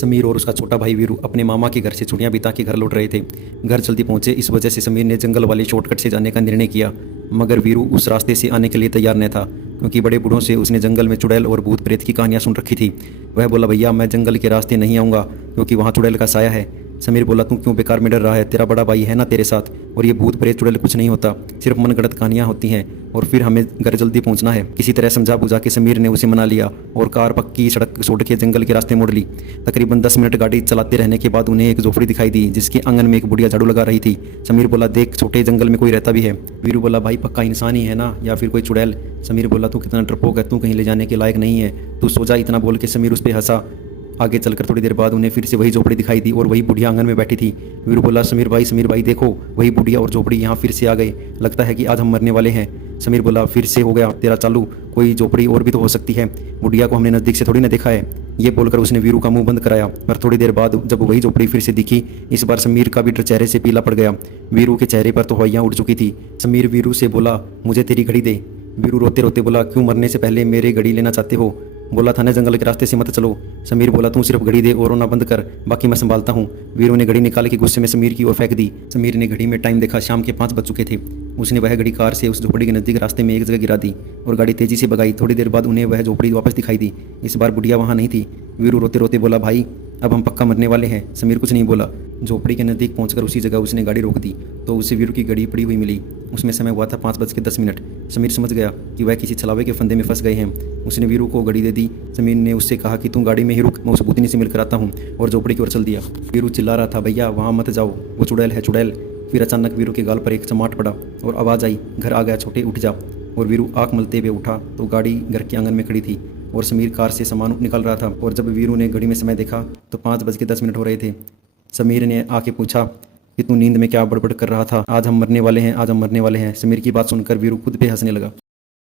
समीर और उसका छोटा भाई वीरू अपने मामा के घर से छुट्टियां बिता के घर लौट रहे थे। घर जल्दी पहुंचे, इस वजह से समीर ने जंगल वाले शॉर्टकट से जाने का निर्णय किया। मगर वीरू उस रास्ते से आने के लिए तैयार न था, क्योंकि बड़े बूढ़ों से उसने जंगल में चुड़ैल और भूत प्रेत की कहानियां सुन रखी थी। वह बोला, भैया मैं जंगल के रास्ते नहीं आऊँगा, क्योंकि वहाँ चुड़ैल का साया है। समीर बोला, तू क्यों बेकार में डर रहा है, तेरा बड़ा भाई है ना तेरे साथ, और ये भूत प्रेत चुड़ैल कुछ नहीं होता, सिर्फ मनगढ़ंत कहानियाँ होती हैं, और फिर हमें घर जल्दी पहुंचना है। किसी तरह समझा बुझा के समीर ने उसे मना लिया और कार पक्की सड़क छोड़ के जंगल के रास्ते मोड़ ली। तकरीबन 10 मिनट गाड़ी चलाते रहने के बाद उन्हें एक झोपड़ी दिखाई दी, जिसके आंगन में एक बुढ़िया झाड़ू लगा रही थी। समीर बोला, देख छोटे जंगल में कोई रहता भी है। वीरू बोला, भाई पक्का इंसान ही है ना, या फिर कोई चुड़ैल। समीर बोला, तू कितना डरपोक है, तू कहीं ले जाने के लायक नहीं है, तू सो जा। इतना बोल के समीर उस पर हंसा। आगे चलकर थोड़ी देर बाद उन्हें फिर से वही झोपड़ी दिखाई दी और वही बुढ़िया आंगन में बैठी थी। वीरू बोला, समीर भाई देखो, वही बुढ़िया और झोपड़ी यहाँ फिर से आ गए, लगता है कि आज हम मरने वाले हैं। समीर बोला, फिर से हो गया तेरा चालू, कोई झोपड़ी और भी तो हो सकती है, बुढ़िया को हमने नज़दीक से थोड़ी ना देखा है। ये बोलकर उसने वीरू का मुंह बंद कराया। और थोड़ी देर बाद जब वही झोपड़ी फिर से दिखी, इस बार समीर का भी डर चेहरे से पीला पड़ गया। वीरू के चेहरे पर तो हवाइयाँ उड़ चुकी थी। समीर वीरू से बोला, मुझे तेरी घड़ी दे। वीरू रोते रोते बोला, क्यों, मरने से पहले मेरे घड़ी लेना चाहते हो? बोला था ना जंगल के रास्ते से मत चलो। समीर बोला, तू सिर्फ घड़ी दे और रोना बंद कर, बाकी मैं संभालता हूँ। वीरू ने घड़ी निकाल के गुस्से में समीर की ओर फेंक दी। समीर ने घड़ी में टाइम देखा, शाम के 5 बज चुके थे। उसने वह घड़ी कार से उस झोपड़ी के नज़दीक रास्ते में एक जगह गिरा दी और गाड़ी तेजी से भगाई। थोड़ी देर बाद उन्हें वह झोपड़ी वापस दिखाई दी। इस बार बुढ़िया वहाँ नहीं थी। वीरू रोते रोते बोला, भाई अब हम पक्का मरने वाले हैं। समीर कुछ नहीं बोला। झोपड़ी के नज़दीक पहुंचकर उसी जगह उसने गाड़ी रोक दी तो उसे वीरू की घड़ी पड़ी हुई मिली। उसमें समय हुआ था 5:10। समीर समझ गया कि वह किसी छलावे के फंदे में फंस गए हैं। उसने वीरू को घड़ी दे दी। समीर ने उससे कहा कि तू गाड़ी में ही रुक, मैं उस भूतनी से मिलकर आता हूँ, और झोपड़ी की ओर चल दिया। वीरू चिल्ला रहा था, भैया वहाँ मत जाओ, वो चुड़ैल है चुड़ैल। फिर अचानक वीरू के गाल पर एक चमाट पड़ा और आवाज़ आई, घर आ गया छोटे, उठ जा। और वीरू आँख मलते हुए उठा तो गाड़ी घर के आंगन में खड़ी थी और समीर कार से सामान निकल रहा था। और जब वीरू ने घड़ी में समय देखा तो 5:10 हो रहे थे। समीर ने आके पूछा कि तू नींद में क्या बड़बड़ कर रहा था? आज हम मरने वाले हैं, आज हम मरने वाले हैं। समीर की बात सुनकर वीरू खुद पे हंसने लगा।